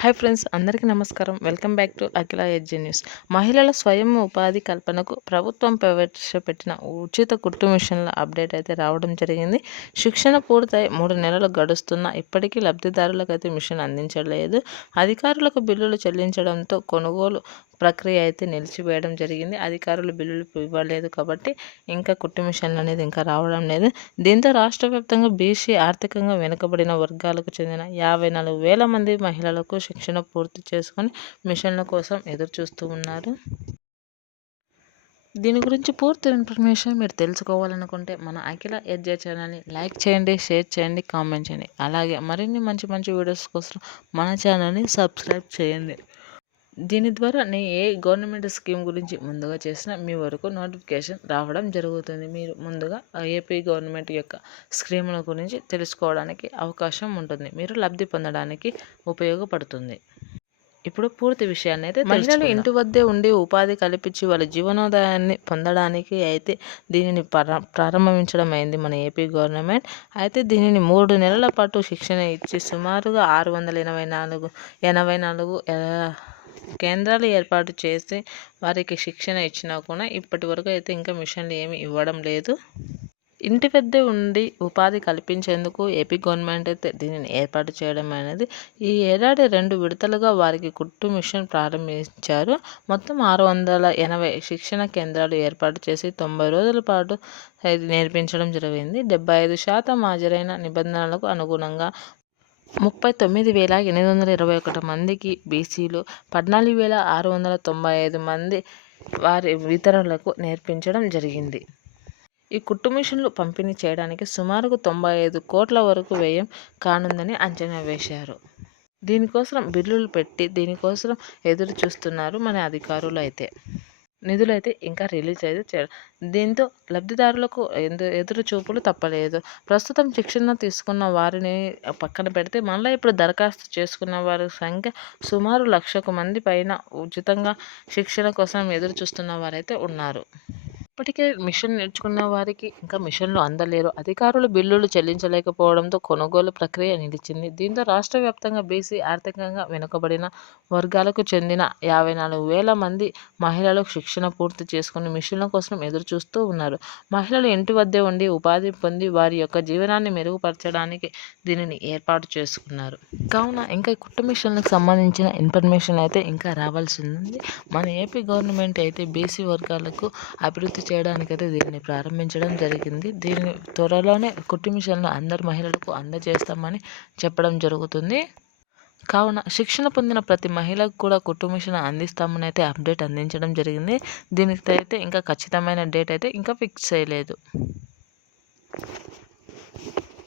Hi friends అందరికీ నమస్కారం. Welcome back to Akhila edge news. మహిళల స్వయం ఉపాధి కల్పనకు ప్రభుత్వం ప్రవేశపెట్టిన ఉచిత కుట్టు మిషన్ల అప్డేట్ అయితే రావడం జరిగింది. శిక్షణ పూర్తయి మూడు నెలలు గడుస్తున్నా ఇప్పటికీ లబ్ధిదారులకు అయితే మిషన్ అందించలేదు. అధికారులకు బిల్లులు చెల్లించడంతో కొనుగోలు ప్రక్రియ అయితే నిలిచివేయడం జరిగింది. అధికారులు బిల్లులు ఇవ్వలేదు కాబట్టి ఇంకా కుట్టు మిషన్లు అనేది ఇంకా రావడం లేదు. దీంతో రాష్ట్ర వ్యాప్తంగా బీసీ ఆర్థికంగా వెనుకబడిన వర్గాలకు చెందిన యాభై నాలుగు వేల మంది మహిళలకు శిక్షణ పూర్తి చేసుకొని మిషన్ల కోసం ఎదురు చూస్తూ ఉన్నారు. దీని గురించి పూర్తి ఇన్ఫర్మేషన్ మీరు తెలుసుకోవాలనుకుంటే మన అఖిల ఎడ్జే ఛానల్ని లైక్ చేయండి షేర్ చేయండి కామెంట్ చేయండి. అలాగే మరిన్ని మంచి మంచి వీడియోస్ కోసం మన ఛానల్ని సబ్స్క్రైబ్ చేయండి. దీని ద్వారా నేను ఏ గవర్నమెంట్ స్కీమ్ గురించి ముందుగా చేసినా మీ వరకు నోటిఫికేషన్ రావడం జరుగుతుంది. మీరు ముందుగా ఏపీ గవర్నమెంట్ యొక్క స్కీముల గురించి తెలుసుకోవడానికి అవకాశం ఉంటుంది. మీరు లబ్ధి పొందడానికి ఉపయోగపడుతుంది. ఇప్పుడు పూర్తి విషయాన్ని అయితే మహిళలు ఇంటి వద్దే ఉండి ఉపాధి కల్పించి వాళ్ళ జీవనోదాయాన్ని పొందడానికి అయితే దీనిని ప్రారంభించడం అయింది మన ఏపీ గవర్నమెంట్. అయితే దీనిని మూడు నెలల పాటు శిక్షణ ఇచ్చి సుమారుగా ఆరు వందల ఎనభై నాలుగు ఎనభై నాలుగు కేంద్రాలు ఏర్పాటు చేసి వారికి శిక్షణ ఇచ్చినా కూడా ఇప్పటి వరకు అయితే ఇంకా మిషన్లు ఏమి ఇవ్వడం లేదు. ఇంటి వద్ద ఉండి ఉపాధి కల్పించేందుకు ఏపీ గవర్నమెంట్ అయితే దీనిని ఏర్పాటు చేయడం అనేది ఈ ఏడాది రెండు విడతలుగా వారికి కుట్టు మిషన్ ప్రారంభించారు. మొత్తం ఆరు వందల ఎనభై శిక్షణ కేంద్రాలు ఏర్పాటు చేసి తొంభై రోజుల పాటు నేర్పించడం జరిగింది. డెబ్బై ఐదు శాతం హాజరైన నిబంధనలకు అనుగుణంగా ముప్పై తొమ్మిది వేల ఎనిమిది వందల ఇరవై ఒకటి మందికి బీసీలు పద్నాలుగు వేల ఆరు వందల తొంభై ఐదు మంది వారి ఇతరులకు నేర్పించడం జరిగింది. ఈ కుట్టు మిషన్లు పంపిణీ చేయడానికి సుమారుకు తొంభై ఐదు కోట్ల వరకు వ్యయం కానుందని అంచనా వేశారు. దీనికోసం బిల్లులు పెట్టి దీనికోసం ఎదురు చూస్తున్నారు మన అధికారులు అయితే. నిధులైతే ఇంకా రిలీజ్ అయితే చేయడం దీంతో లబ్ధిదారులకు ఎదురు చూపులు తప్పలేదు. ప్రస్తుతం శిక్షణ తీసుకున్న వారిని పక్కన పెడితే మళ్ళీ ఇప్పుడు దరఖాస్తు చేసుకున్న వారి సంఖ్య సుమారు లక్షకు మంది పైన ఉచితంగా శిక్షణ కోసం ఎదురు చూస్తున్న వారైతే ఉన్నారు. ఇప్పటికే మిషన్ నేర్చుకున్న వారికి ఇంకా మిషన్లు అందలేరు. అధికారులు బిల్లులు చెల్లించలేకపోవడంతో కొనుగోలు ప్రక్రియ నిలిచింది. దీంతో రాష్ట్ర వ్యాప్తంగా బీసీ ఆర్థికంగా వెనుకబడిన వర్గాలకు చెందిన యాభై నాలుగు వేల మంది మహిళలు శిక్షణ పూర్తి చేసుకుని మిషన్ల కోసం ఎదురు చూస్తూ ఉన్నారు. మహిళలు ఇంటి వద్దే ఉండి ఉపాధి పొంది వారి యొక్క జీవనాన్ని మెరుగుపరచడానికి దీనిని ఏర్పాటు చేసుకున్నారు. కావున ఇంకా కుట్టు మిషన్లకు సంబంధించిన ఇన్ఫర్మేషన్ అయితే ఇంకా రావాల్సి ఉంది మన ఏపీ గవర్నమెంట్ అయితే బీసీ వర్గాలకు అభివృద్ధి చేయడానికైతే దీన్ని ప్రారంభించడం జరిగింది. దీన్ని త్వరలోనే కుట్టు మిషన్లు అందరు మహిళలకు అందజేస్తామని చెప్పడం జరుగుతుంది. కావున శిక్షణ పొందిన ప్రతి మహిళకు కూడా కుట్టు మిషన్ అందిస్తామని అయితే అప్డేట్ అందించడం జరిగింది. దీనికి అయితే ఇంకా ఖచ్చితమైన డేట్ అయితే ఇంకా ఫిక్స్ చేయలేదు.